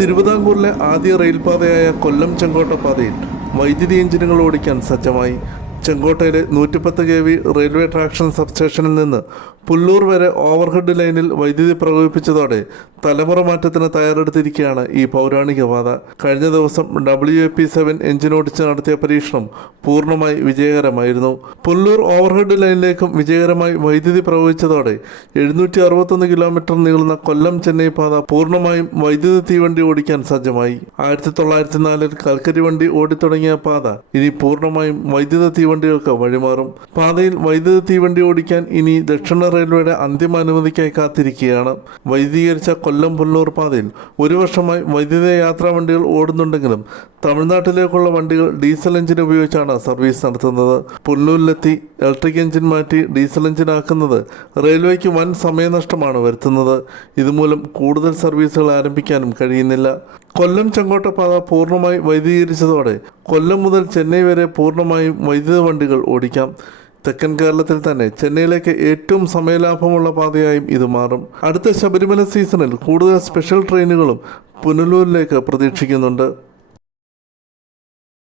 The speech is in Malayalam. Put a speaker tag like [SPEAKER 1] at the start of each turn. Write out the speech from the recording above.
[SPEAKER 1] തിരുവിതാംകൂറിലെ ആദ്യ റെയിൽപാതയായ കൊല്ലം ചെങ്കോട്ട പാതയിൽ വൈദ്യുതി എഞ്ചിനുകൾ ഓടിക്കാൻ സജ്ജമായി. ചെങ്കോട്ടയിലെ നൂറ്റിപ്പത്ത് കെ വി റെയിൽവേ ട്രാക്ഷൻ സബ്സ്റ്റേഷനിൽ നിന്ന് പുല്ലൂർ വരെ ഓവർഹെഡ് ലൈനിൽ വൈദ്യുതി പ്രകോപിപ്പിച്ചതോടെ തലമുറ മാറ്റത്തിന് തയ്യാറെടുത്തിരിക്കുകയാണ് ഈ പൗരാണിക പാത. കഴിഞ്ഞ ദിവസം W A P seven engine ഓടിച്ച് നടത്തിയ പരീക്ഷണം പൂർണമായി വിജയകരമായിരുന്നു. പുല്ലൂർ ഓവർഹെഡ് ലൈനിലേക്കും വിജയകരമായി വൈദ്യുതി പ്രവഹിച്ചതോടെ എഴുന്നൂറ്റി അറുപത്തൊന്ന് കിലോമീറ്റർ നീളുന്ന കൊല്ലം ചെന്നൈ പാത പൂർണമായും വൈദ്യുതി തീവണ്ടി ഓടിക്കാൻ സജ്ജമായി ആയിരത്തി തൊള്ളായിരത്തി നാലിൽ കൽക്കരി വണ്ടി ഓടിത്തുടങ്ങിയ പാത ഇനി പൂർണമായും വൈദ്യുത തീവണ്ടികൾക്ക് വഴിമാറും. പാതയിൽ വൈദ്യുത തീവണ്ടി ഓടിക്കാൻ ഇനി ദക്ഷിണ റെയിൽവേയുടെ അന്തിമ അനുമതിക്കായി കാത്തിരിക്കുകയാണ്. വൈദ്യുതീകരിച്ച കൊല്ലം പുല്ലൂർ പാതയിൽ ഒരു വർഷമായി വൈദ്യുത യാത്രാ വണ്ടികൾ ഓടുന്നുണ്ടെങ്കിലും തമിഴ്നാട്ടിലേക്കുള്ള വണ്ടികൾ ഡീസൽ എഞ്ചിൻ ഉപയോഗിച്ചാണ് സർവീസ് നടത്തുന്നത്. പുല്ലൂരിലെത്തി ഇലക്ട്രിക് എഞ്ചിൻ മാറ്റി ഡീസൽ എഞ്ചിൻ ആക്കുന്നത് റെയിൽവേക്ക് വൻ സമയനഷ്ടമാണ് വരുത്തുന്നത്. ഇതുമൂലം കൂടുതൽ സർവീസുകൾ ആരംഭിക്കാനും കഴിയുന്നില്ല. കൊല്ലം ചെങ്കോട്ട പാത പൂർണമായി വൈദ്യുതീകരിച്ചതോടെ കൊല്ലം മുതൽ ചെന്നൈ വരെ പൂർണമായും വൈദ്യുത വണ്ടികൾ ഓടിക്കാം. തെക്കൻ കേരളത്തിൽ തന്നെ ചെന്നൈയിലേക്ക് ഏറ്റവും സമയലാഭമുള്ള പാതയായും ഇത് മാറും. അടുത്ത ശബരിമല സീസണിൽ കൂടുതൽ സ്പെഷ്യൽ ട്രെയിനുകളും പുനലൂരിലേക്ക് പ്രതീക്ഷിക്കുന്നുണ്ട്.